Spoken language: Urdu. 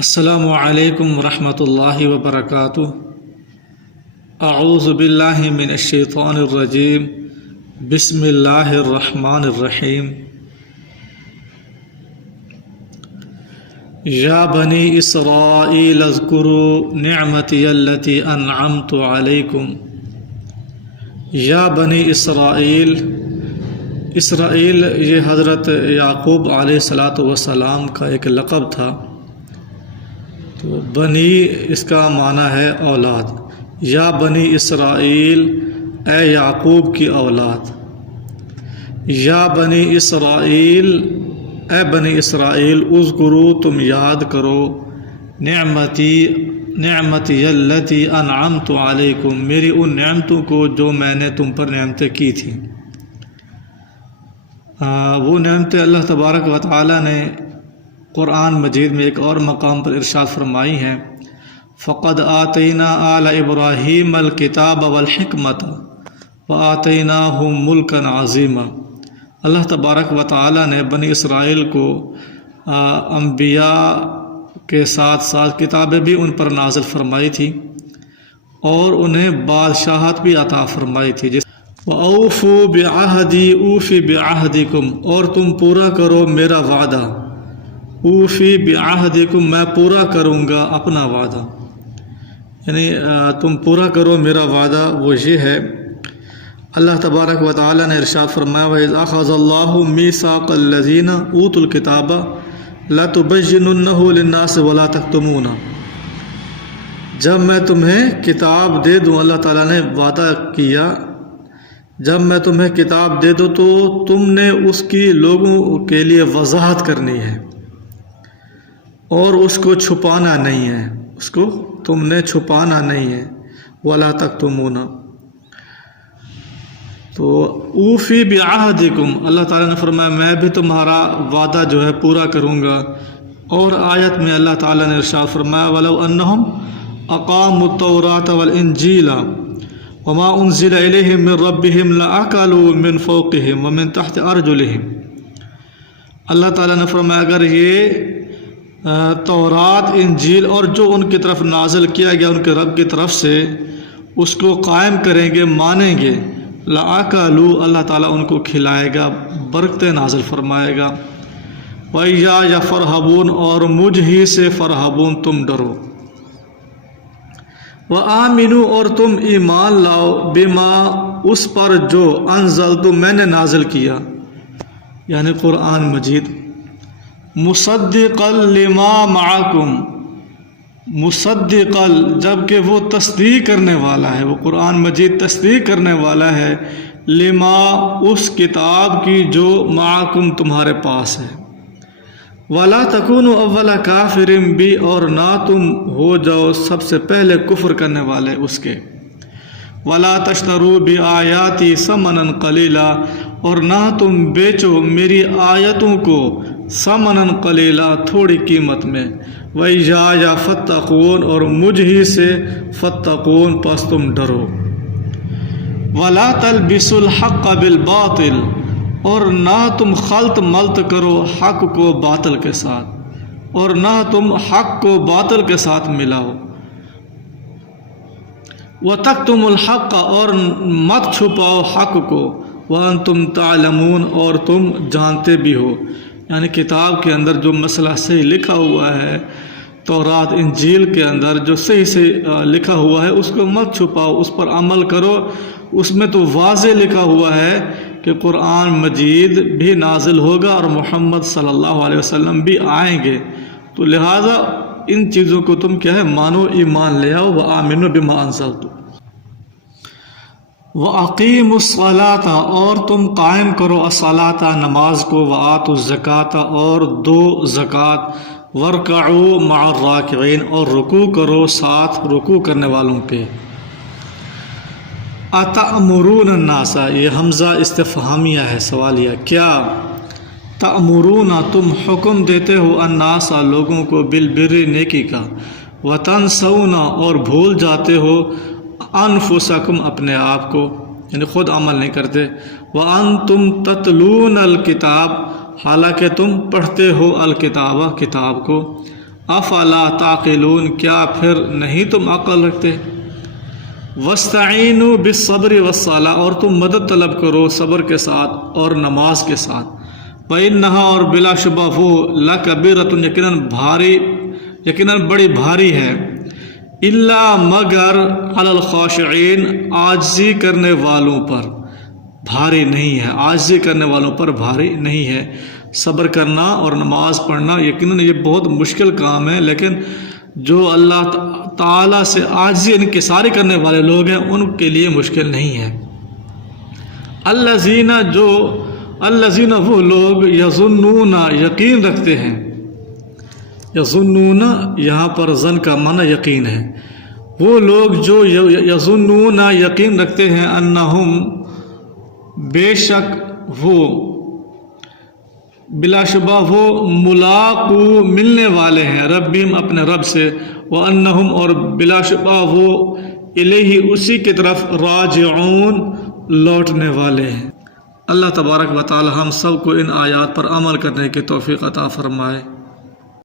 السلام علیکم ورحمۃ اللہ وبرکاتہ۔ اعوذ باللہ من الشیطان الرجیم، بسم اللہ الرحمن الرحیم۔ یا بنی اسرائیل اذکروا نعمتی التی انعمت علیکم۔ یا بنی اسرائیل، اسرائیل یہ حضرت یعقوب علیہ السلام کا ایک لقب تھا۔ تو بنی اس کا معنی ہے اولاد۔ یا بنی اسرائیل، اے یعقوب کی اولاد۔ یا بنی اسرائیل، اے بنی اسرائیل، اذکروا تم یاد کرو نعمتی التی انعمت علیکم، میری ان نعمتوں کو جو میں نے تم پر نعمتیں کی تھیں۔ وہ نعمتیں اللہ تبارک و تعالی نے قرآن مجید میں ایک اور مقام پر ارشاد فرمائی ہیں۔ فقد آتینا آل ابراہیم الکتاب والحکمت وآتیناہم ملکا عظیما۔ اللہ تبارک و تعالی نے بنی اسرائیل کو انبیاء کے ساتھ ساتھ کتابیں بھی ان پر نازل فرمائی تھی اور انہیں بادشاہت بھی عطا فرمائی تھی۔ وَأَوْفُوا بِعَهْدِي أُوفِ بِعَهْدِكُمْ، اور تم پورا کرو میرا وعدہ۔ اوفی بعہدکم، میں پورا کروں گا اپنا وعدہ، یعنی تم پورا کرو میرا وعدہ۔ وہ یہ ہے، اللہ تبارک و تعالی نے ارشاد فرمایا وَإِذْ أَخَذَ اللَّهُ مِيثَاقَ الَّذِينَ أُوتُوا الْكِتَابَ لَتُبَيِّنُنَّهُ لِلنَّاسِ وَلَا تَكْتُمُونَهُ، جب میں تمہیں کتاب دے دوں، اللہ تعالیٰ نے وعدہ کیا جب میں تمہیں کتاب دے دوں تو تم نے اس کی لوگوں کے لیے وضاحت کرنی ہے اور اس کو چھپانا نہیں ہے، اس کو تم نے چھپانا نہیں ہے۔ وَلَا تَكْتُمُونَ، تو اوفی بعہدکم، اللہ تعالیٰ نے فرمایا میں بھی تمہارا وعدہ جو ہے پورا کروں گا۔ اور آیت میں اللہ تعالیٰ نے ارشاد فرمایا وَلَوْ أَنَّهُمْ أَقَامُوا التَّوْرَاةَ وَالْإِنْجِيلَ وَمَا أُنزِلَ إِلَيْهِمْ مِنْ رَبِّهِمْ لَأَكَلُوا مِنْ فَوْقِهِمْ وَمِنْ تَحْتِ أَرْجُلِهِمْ۔ اللہ تعالیٰ نے فرمایا اگر یہ تورات، انجیل اور جو ان کی طرف نازل کیا گیا ان کے رب کی طرف سے اس کو قائم کریں گے، مانیں گے، لَأَكَلُوا، اللہ تعالیٰ ان کو کھلائے گا، برکتیں نازل فرمائے گا۔ وَإِيَّايَ فَارْهَبُونَ، اور مجھ ہی سے فَارْهَبُونَ، تم ڈرو۔ وَآمِنُوا، اور تم ایمان لاؤ، بِمَا، اس پر جو انزلت، میں نے نازل کیا، یعنی قرآن مجید، مصدقا لما معکم، مصدقا، جبکہ وہ تصدیق کرنے والا ہے، وہ قرآن مجید تصدیق کرنے والا ہے، لما، اس کتاب کی جو معکم تمہارے پاس ہے۔ وَلَا تَكُونُوا أَوَّلَ كَافِرٍ بِهِ، اور نہ تم ہو جاؤ سب سے پہلے کفر کرنے والے اس کے۔ وَلَا تَشْتَرُوا بِآيَاتِي ثَمَنًا قَلِيلًا، اور نہ تم بیچو میری آیتوں کو ثمنًا قلیلا، تھوڑی قیمت میں۔ وَإِيَّايَ فَاتَّقُونَ، اور مجھ ہی سے فَاتَّقُونَ، پس تم ڈرو۔ وَلَا تَلْبِسُوا الْحَقَّ بِالْبَاطِلِ، اور نہ تم خلط ملط کرو حق کو باطل کے ساتھ، اور نہ تم حق کو باطل کے ساتھ ملاؤ۔ وَتَكْتُمُوا الْحَقَّ، اور مت چھپاؤ حق کو، وَأَنْتُمْ تَعْلَمُونَ، اور تم جانتے بھی ہو، یعنی کتاب کے اندر جو مسئلہ صحیح لکھا ہوا ہے، تورات انجیل کے اندر جو صحیح سے لکھا ہوا ہے اس کو مت چھپاؤ، اس پر عمل کرو۔ اس میں تو واضح لکھا ہوا ہے کہ قرآن مجید بھی نازل ہوگا اور محمد صلی اللہ علیہ وسلم بھی آئیں گے، تو لہٰذا ان چیزوں کو تم کیا ہے مانو، ایمان لے آؤ۔ وَآمِنُوا بِمَا أَنزَلْتُ وَأَقِيمُوا الصَّلَاةَ، اور تم قائم کرو الصلاۃ، نماز کو، وَآتُوا الزَّکَاةَ، اور دو زکوٰۃ، وَارْكَعُوا مَعَ الرَّاكِعِينَ، اور رکوع کرو ساتھ رکوع کرنے والوں کے۔ أَتَأْمُرُونَ النَّاسَ، یہ حمزہ استفہامیہ ہے، سوالیہ، کیا، تأمرون، تم حکم دیتے ہو، الناس، لوگوں کو، بالبر، نیکی کا، وتنسون، اور بھول جاتے ہو، انفسکم، اپنے آپ کو، یعنی خود عمل نہیں کرتے، وانتم تتلون الکتاب، حالانکہ تم پڑھتے ہو الکتاب، کتاب کو، افلا تعقلون، کیا پھر نہیں تم عقل رکھتے؟ وَاسْتَعِينُوا بِالصَّبْرِ وَالصَّلَاةِ، اور تم مدد طلب کرو صبر کے ساتھ اور نماز کے ساتھ. وَإِنَّهَا، اور بلا شبہ وہ، لَكَبِيرَةٌ، یقیناً بڑی بھاری ہے. إِلَّا مگر عَلَى الْخَاشِعِينَ، عاجزی کرنے والوں پر بھاری نہیں ہے، عاجزی کرنے والوں پر بھاری نہیں ہے. صبر کرنا اور نماز پڑھنا یقیناً یہ بہت مشکل کام ہے، لیکن جو اللہ تعالیٰ سے عاجزی انکساری کرنے والے لوگ ہیں ان کے لیے مشکل نہیں ہے. الذین وہ لوگ یظنون یقین رکھتے ہیں. یظنون یہاں پر ظن کا معنی یقین ہے. وہ لوگ جو یظنون یقین رکھتے ہیں انہم بے شک وہ، بلا شبہ وہ، ملاقو ملنے والے ہیں ربہم اپنے رب سے، وانہم اور بلا شبہ وہ، الیہ اسی کی طرف، راجعون لوٹنے والے ہیں. اللہ تبارک و تعالی ہم سب کو ان آیات پر عمل کرنے کی توفیق عطا فرمائے.